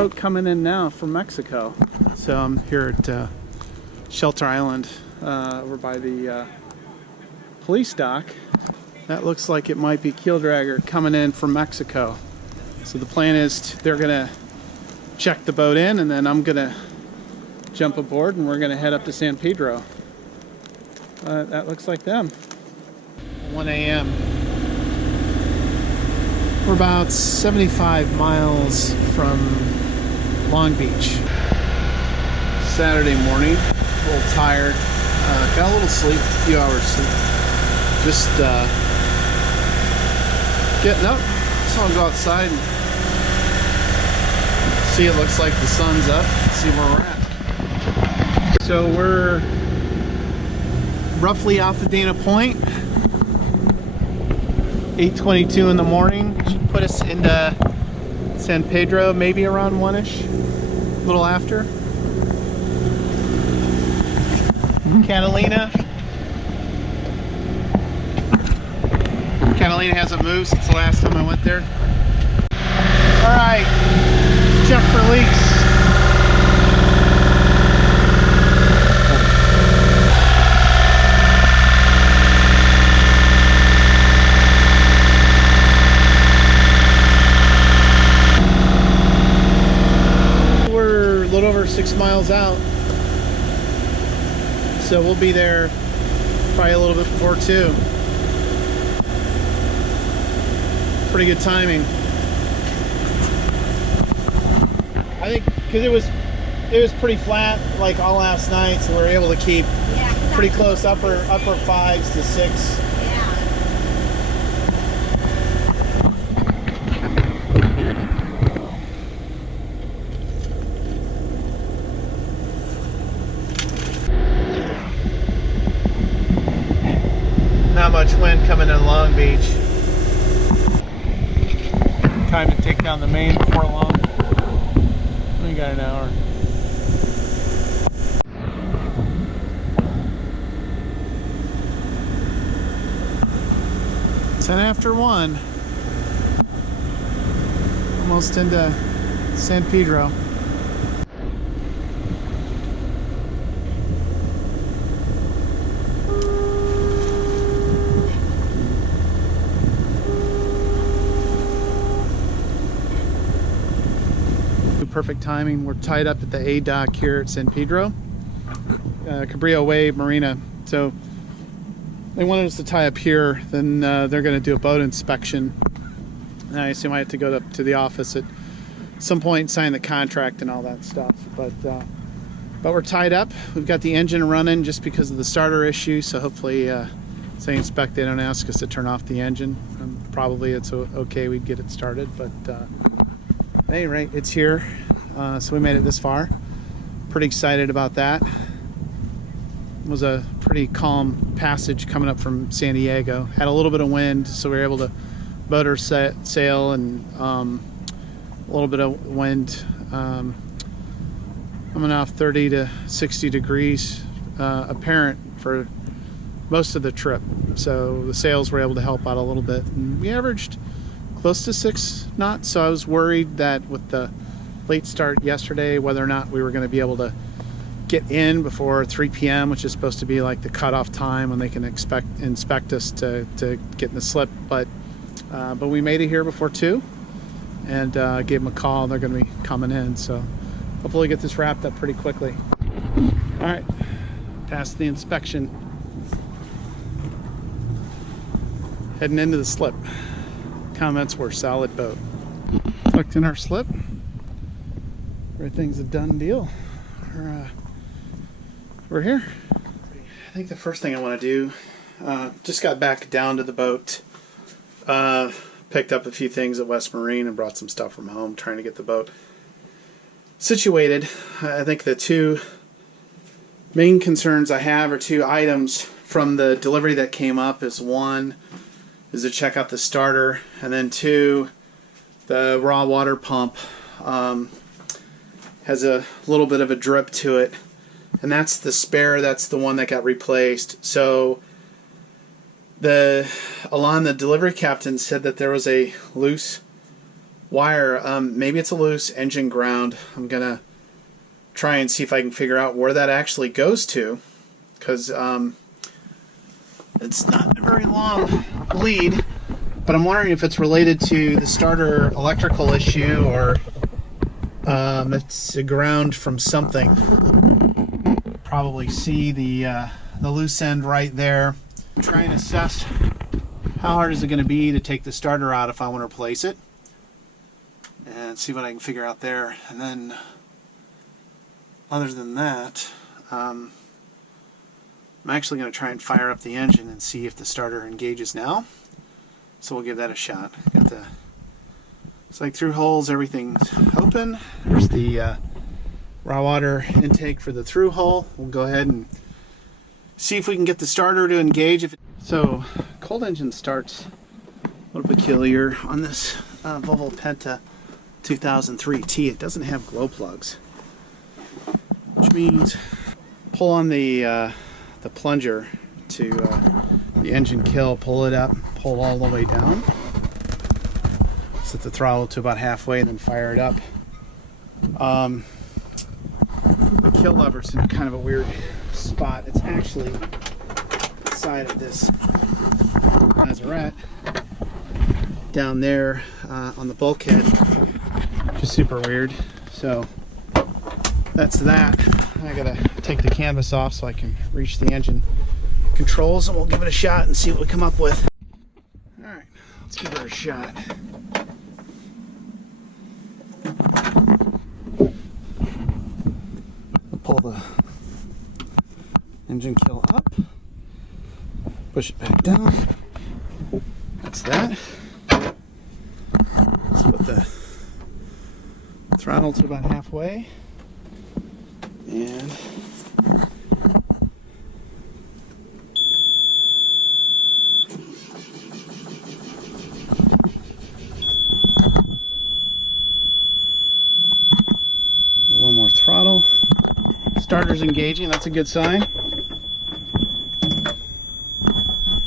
boat coming in now from Mexico. So I'm here at Shelter Island over by the police dock. That looks like it might be Keeldragger coming in from Mexico. So the plan is they're gonna check the boat in, and then I'm gonna jump aboard and we're gonna head up to San Pedro. That looks like them. 1 a.m. We're about 75 miles from Long Beach. Saturday morning, a little tired. Got a little sleep, a few hours sleep. Just getting up. So I'll go outside and see. It looks like the sun's up. See where we're at. So we're roughly off of Dana Point. 8:22 in the morning. Should put us into San Pedro maybe around 1-ish, a little after. Catalina hasn't moved since the last time I went there. Alright, check for leaks. We're a little over 6 miles out. So we'll be there probably a little bit before 2. Pretty good timing. I think because it was pretty flat like all last night, so we were able to keep pretty close upper 5s to 6. Not much wind coming in Long Beach. Time to take down the main before long. We got an hour. 10 after 1. Almost into San Pedro. Perfect timing. We're tied up at the A dock here at San Pedro, Cabrillo Wave Marina. So they wanted us to tie up here. Then they're going to do a boat inspection. And I assume I have to go up to the office at some point and sign the contract and all that stuff. But we're tied up. We've got the engine running just because of the starter issue. So hopefully, as they inspect, they don't ask us to turn off the engine. Probably it's okay. We'd get it started, but. At any rate, it's here, so we made it this far. Pretty excited about that. It was a pretty calm passage coming up from San Diego. Had a little bit of wind, so we were able to motor sail, and a little bit of wind. Coming off 30 to 60 degrees apparent for most of the trip. So the sails were able to help out a little bit. And we averaged close to 6 knots, so I was worried that with the late start yesterday, whether or not we were going to be able to get in before 3 p.m., which is supposed to be like the cutoff time when they can inspect us to get in the slip. But we made it here before 2, and gave them a call. They're going to be coming in, so hopefully get this wrapped up pretty quickly. All right, past the inspection, heading into the slip. Comments were solid boat. Tucked in our slip. Everything's a done deal. We're here. I think the first thing I want to do, just got back down to the boat. Picked up a few things at West Marine and brought some stuff from home, trying to get the boat situated. I think the 2 main concerns I have, or 2 items from the delivery that came up, is 1 is to check out the starter, and then 2, the raw water pump has a little bit of a drip to it, and that's the spare. That's the one that got replaced. So Alon, the delivery captain, said that there was a loose wire. Maybe it's a loose engine ground. I'm gonna try and see if I can figure out where that actually goes to, because it's not a very long lead, but I'm wondering if it's related to the starter electrical issue, or it's a ground from something. Probably see the loose end right there. Try and assess how hard is it going to be to take the starter out if I want to replace it, and see what I can figure out there. And then other than that, I'm actually going to try and fire up the engine and see if the starter engages now. So we'll give that a shot. Got the, it's like through holes, everything's open. There's the raw water intake for the through hole. We'll go ahead and see if we can get the starter to engage. So cold engine starts a little peculiar on this Volvo Penta 2003T. It doesn't have glow plugs, which means pull on the plunger to the engine kill, pull it up, pull all the way down, set the throttle to about halfway, and then fire it up. The kill lever's in kind of a weird spot. It's actually side of this Maserati down there on the bulkhead, which is super weird. So that's that. I gotta take the canvas off so I can reach the engine controls, and we'll give it a shot and see what we come up with. Alright, let's give it a shot. Pull the engine kill up, push it back down. That's that. Let's put the throttle to about halfway, and a little more throttle. Starter's engaging, that's a good sign.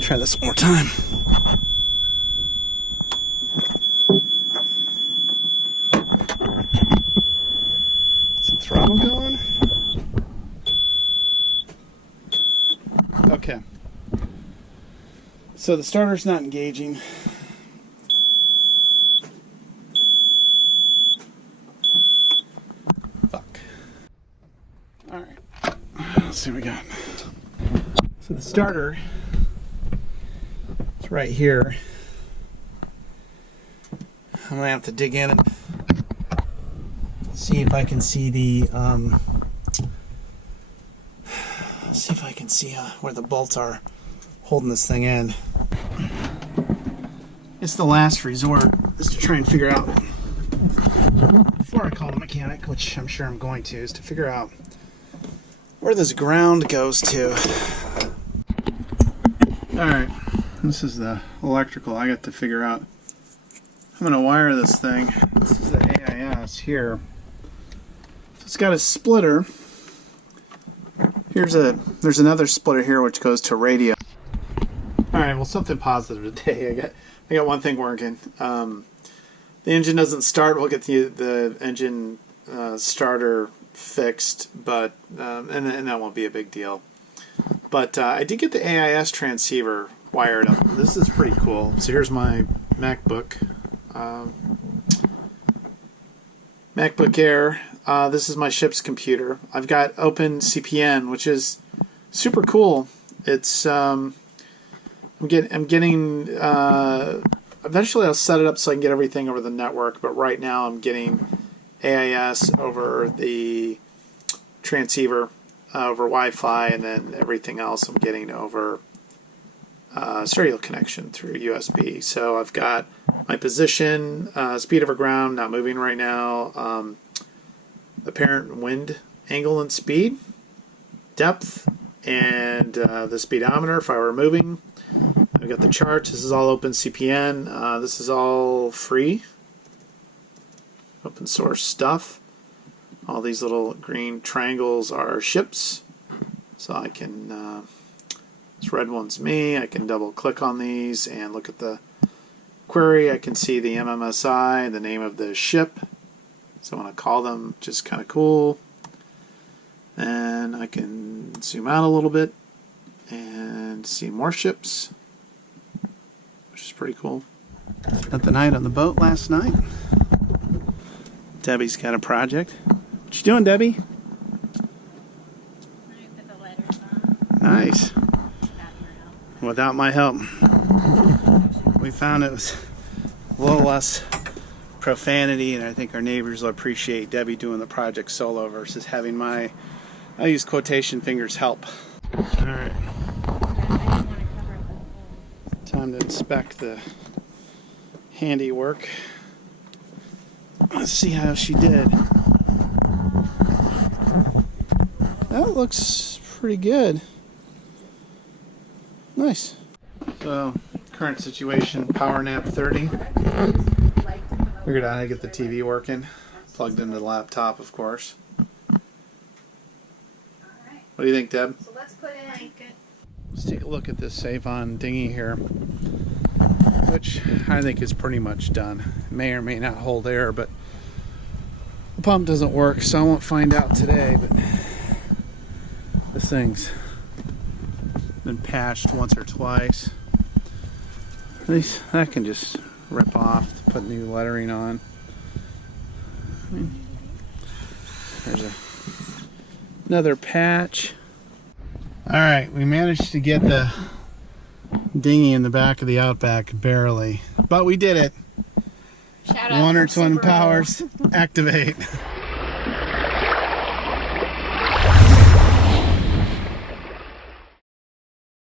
Try this one more time. Some throttle going. Okay. So the starter's not engaging. Fuck. Alright. Let's see what we got. So the starter is right here. I'm gonna have to dig in and see if I can see the where the bolts are holding this thing in. It's the last resort is to try and figure out, before I call a mechanic, which I'm sure I'm going to, is to figure out where this ground goes to. Alright, this is the electrical. I got to figure out. I'm going to wire this thing. This is the AIS here. It's got a splitter. There's another splitter here which goes to radio. Alright, well, something positive today. I got one thing working. The engine doesn't start. We'll get the engine starter fixed, but and that won't be a big deal. But I did get the AIS transceiver wired up. This is pretty cool. So here's my MacBook. MacBook Air. This is my ship's computer. I've got OpenCPN, which is super cool. It's I'm getting eventually I'll set it up so I can get everything over the network, but right now I'm getting AIS over the transceiver, over Wi-Fi, and then everything else I'm getting over serial connection through USB. So I've got my position, speed over ground, not moving right now, apparent wind angle and speed, depth, and the speedometer if I were moving. I've got the charts. This is all OpenCPN. This is all free, open source stuff. All these little green triangles are ships, so I can, this red one's me. I can double click on these and look at the query, I can see the MMSI, the name of the ship. So when I call them, just kind of cool. And I can zoom out a little bit and see more ships, which is pretty cool. Spent the night on the boat last night. Debbie's got a project. What you doing, Debbie? Put the letters on. Nice. Without my help. We found it was a little less profanity, and I think our neighbors will appreciate Debbie doing the project solo versus having my, I use quotation fingers, help. Alright. Time to inspect the handiwork. Let's see how she did. That looks pretty good. Nice. So, current situation, power nap 30. Figured out how to get the TV working. Plugged into the laptop, of course. What do you think, Deb? So let's put in. Let's take a look at this save-on dinghy here, which I think is pretty much done. It may or may not hold air, but the pump doesn't work, so I won't find out today. But this thing's been patched once or twice. At least that can just rip off, put new lettering on. I mean, there's another patch. Alright, we managed to get the dinghy in the back of the Outback, barely. But we did it. Shout out One or from twin powers, activate.